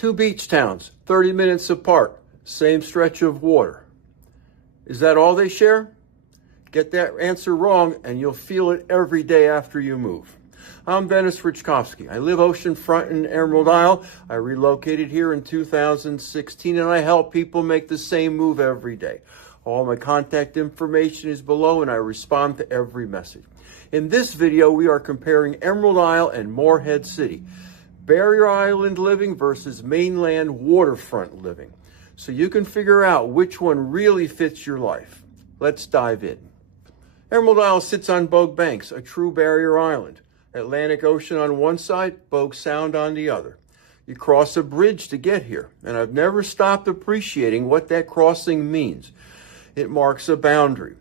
Two beach towns, 30 minutes apart, same stretch of water. Is that all they share? Get that answer wrong and you'll feel it every day after you move. I'm Denis Raczkowski. I live oceanfront in Emerald Isle. I relocated here in 2016 and I help people make the same move every day. All my contact information is below and I respond to every message. In this video, we are comparing Emerald Isle and Morehead City. Barrier Island living versus mainland waterfront living. So you can figure out which one really fits your life. Let's dive in. Emerald Isle sits on Bogue Banks, a true barrier island. Atlantic Ocean on one side, Bogue Sound on the other. You cross a bridge to get here, and I've never stopped appreciating what that crossing means. It marks a boundary.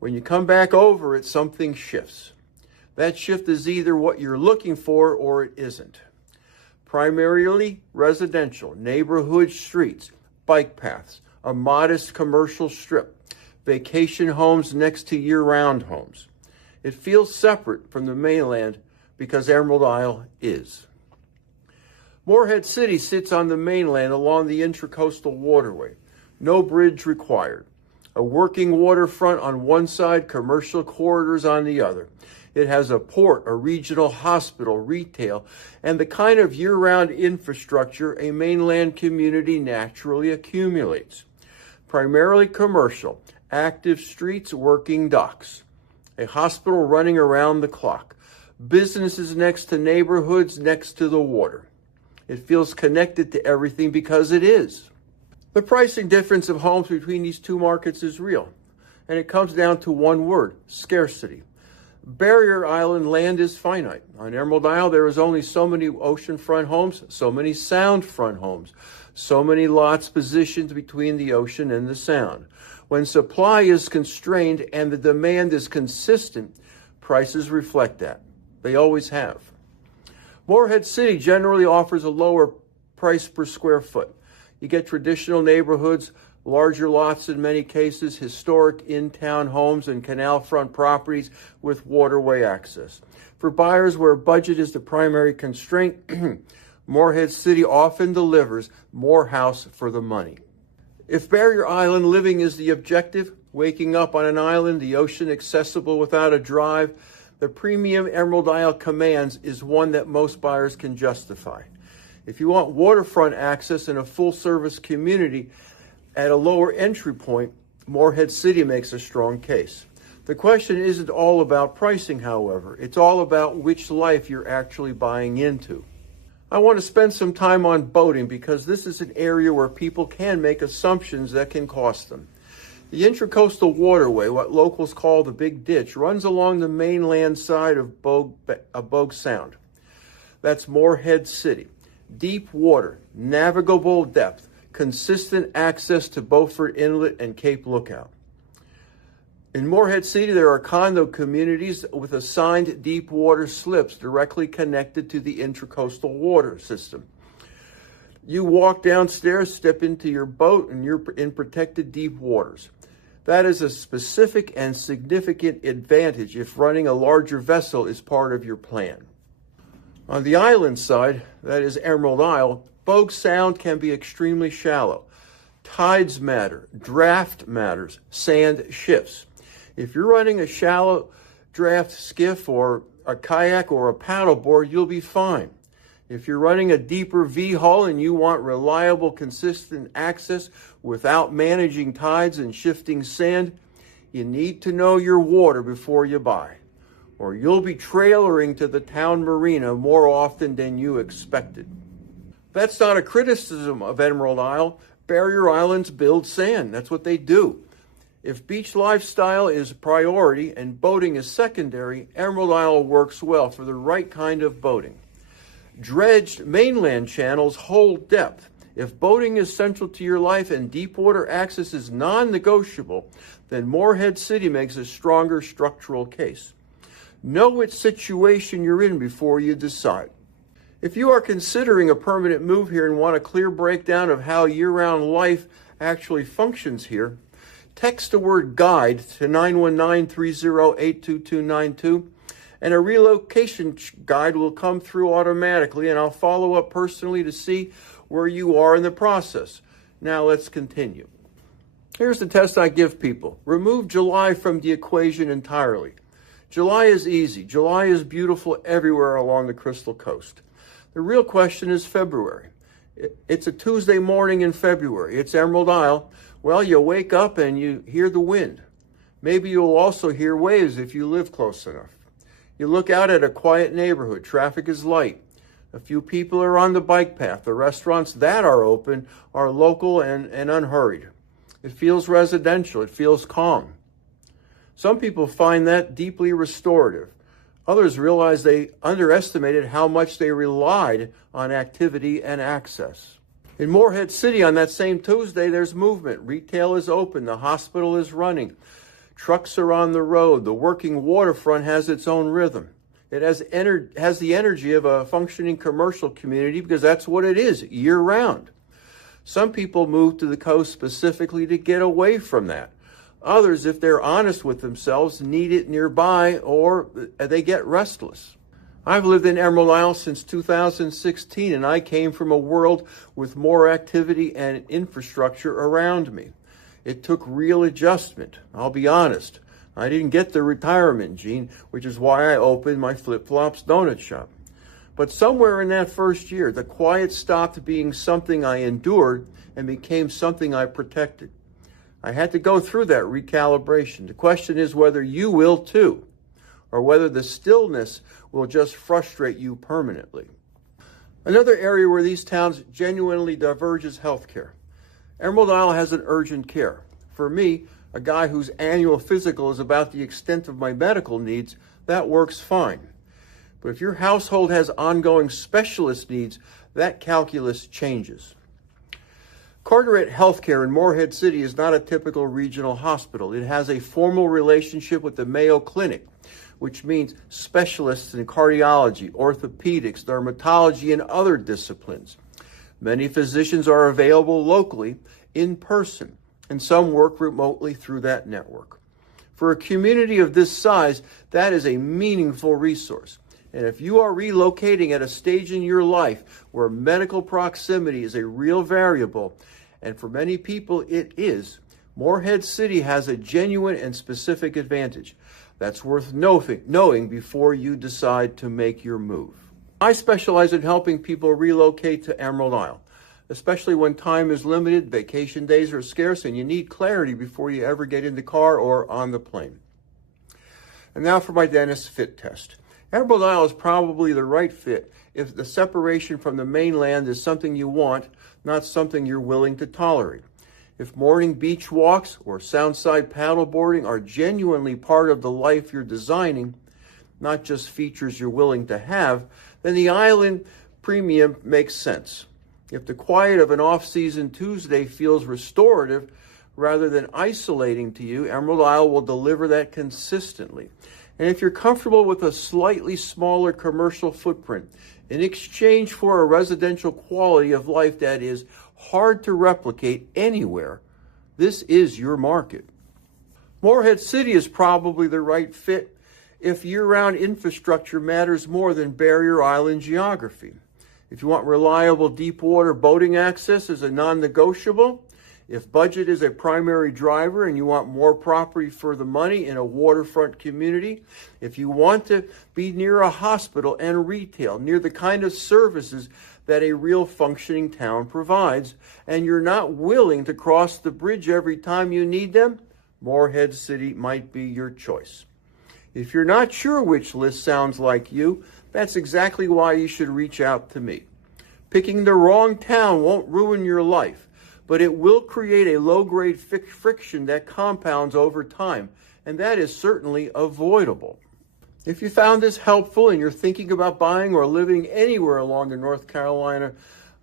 When you come back over it, something shifts. That shift is either what you're looking for or it isn't. Primarily residential, neighborhood streets, bike paths, a modest commercial strip, vacation homes next to year-round homes. It feels separate from the mainland because Emerald Isle is. Morehead City sits on the mainland along the Intracoastal Waterway. No bridge required. A working waterfront on one side, commercial corridors on the other. It has a port, a regional hospital, retail, and the kind of year-round infrastructure a mainland community naturally accumulates. Primarily commercial, active streets, working docks. A hospital running around the clock. Businesses next to neighborhoods next to the water. It feels connected to everything because it is. The pricing difference of homes between these two markets is real, and it comes down to one word: scarcity. Barrier Island land is finite. On Emerald Isle, there is only so many oceanfront homes, so many soundfront homes, so many lots positioned between the ocean and the sound. When supply is constrained and the demand is consistent, prices reflect that. They always have. Morehead City generally offers a lower price per square foot. You get traditional neighborhoods, larger lots in many cases, historic in-town homes and canal front properties with waterway access. For buyers where budget is the primary constraint, Morehead City often delivers more house for the money. If Barrier Island living is the objective, waking up on an island, the ocean accessible without a drive, the premium Emerald Isle commands is one that most buyers can justify. If you want waterfront access in a full-service community at a lower entry point, Morehead City makes a strong case. The question isn't all about pricing, however. It's all about which life you're actually buying into. I want to spend some time on boating because this is an area where people can make assumptions that can cost them. The Intracoastal Waterway, what locals call the Big Ditch, runs along the mainland side of Bogue Sound. That's Morehead City. Deep water, navigable depth, consistent access to Beaufort Inlet and Cape Lookout. In Morehead City, there are condo communities with assigned deep water slips directly connected to the Intracoastal water system. You walk downstairs, step into your boat, and you're in protected deep waters. That is a specific and significant advantage if running a larger vessel is part of your plan. On the island side, that is Emerald Isle, Bogue Sound can be extremely shallow. Tides matter, draft matters, sand shifts. If you're running a shallow draft skiff or a kayak or a paddleboard, you'll be fine. If you're running a deeper V-hull and you want reliable, consistent access without managing tides and shifting sand, you need to know your water before you buy, or you'll be trailering to the town marina more often than you expected. That's not a criticism of Emerald Isle. Barrier Islands build sand. That's what they do. If beach lifestyle is a priority and boating is secondary, Emerald Isle works well for the right kind of boating. Dredged mainland channels hold depth. If boating is central to your life and deep water access is non-negotiable, then Morehead City makes a stronger structural case. Know which situation you're in before you decide. If you are considering a permanent move here and want a clear breakdown of how year-round life actually functions here, text the word GUIDE to 919-308-2292, and a relocation guide will come through automatically, and I'll follow up personally to see where you are in the process. Now let's continue. Here's the test I give people. Remove July from the equation entirely. July is easy. July is beautiful everywhere along the Crystal Coast. The real question is February. It's a Tuesday morning in February. It's Emerald Isle. Well, you wake up and you hear the wind. Maybe you'll also hear waves if you live close enough. You look out at a quiet neighborhood. Traffic is light. A few people are on the bike path. The restaurants that are open are local and unhurried. It feels residential. It feels calm. Some people find that deeply restorative. Others realize they underestimated how much they relied on activity and access. In Morehead City on that same Tuesday, there's movement. Retail is open. The hospital is running. Trucks are on the road. The working waterfront has its own rhythm. It has the energy of a functioning commercial community because that's what it is, year-round. Some people move to the coast specifically to get away from that. Others, if they're honest with themselves, need it nearby or they get restless. I've lived in Emerald Isle since 2016, and I came from a world with more activity and infrastructure around me. It took real adjustment, I'll be honest. I didn't get the retirement gene, which is why I opened my Flip-Flops donut shop. But somewhere in that first year, the quiet stopped being something I endured and became something I protected. I had to go through that recalibration. The question is whether you will too, or whether the stillness will just frustrate you permanently. Another area where these towns genuinely diverge is healthcare. Emerald Isle has an urgent care. For me, a guy whose annual physical is about the extent of my medical needs, that works fine. But if your household has ongoing specialist needs, that calculus changes. Carteret Healthcare in Morehead City is not a typical regional hospital. It has a formal relationship with the Mayo Clinic, which means specialists in cardiology, orthopedics, dermatology, and other disciplines. Many physicians are available locally, in person, and some work remotely through that network. For a community of this size, that is a meaningful resource. And if you are relocating at a stage in your life where medical proximity is a real variable, and for many people it is, Morehead City has a genuine and specific advantage. That's worth knowing before you decide to make your move. I specialize in helping people relocate to Emerald Isle, especially when time is limited, vacation days are scarce, and you need clarity before you ever get in the car or on the plane. And now for my dentist fit test. Emerald Isle is probably the right fit if the separation from the mainland is something you want, not something you're willing to tolerate. If morning beach walks or soundside paddleboarding are genuinely part of the life you're designing, not just features you're willing to have, then the island premium makes sense. If the quiet of an off-season Tuesday feels restorative rather than isolating to you, Emerald Isle will deliver that consistently. And if you're comfortable with a slightly smaller commercial footprint in exchange for a residential quality of life that is hard to replicate anywhere, this is your market. Morehead City is probably the right fit if year-round infrastructure matters more than barrier island geography. If you want reliable deep water boating access as a non-negotiable, if budget is a primary driver and you want more property for the money in a waterfront community, if you want to be near a hospital and retail, near the kind of services that a real functioning town provides, and you're not willing to cross the bridge every time you need them, Morehead City might be your choice. If you're not sure which list sounds like you, that's exactly why you should reach out to me. Picking the wrong town won't ruin your life, but it will create a low-grade friction that compounds over time, and that is certainly avoidable. If you found this helpful and you're thinking about buying or living anywhere along the North Carolina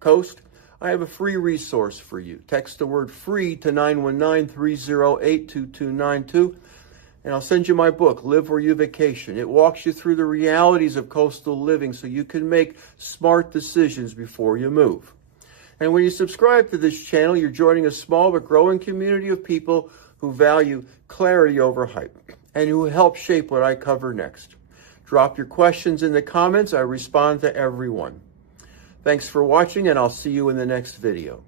coast, I have a free resource for you. Text the word FREE to 919-308-2292, and I'll send you my book, Live Where You Vacation. It walks you through the realities of coastal living so you can make smart decisions before you move. And when you subscribe to this channel, you're joining a small but growing community of people who value clarity over hype and who help shape what I cover next. Drop your questions in the comments. I respond to everyone. Thanks for watching, and I'll see you in the next video.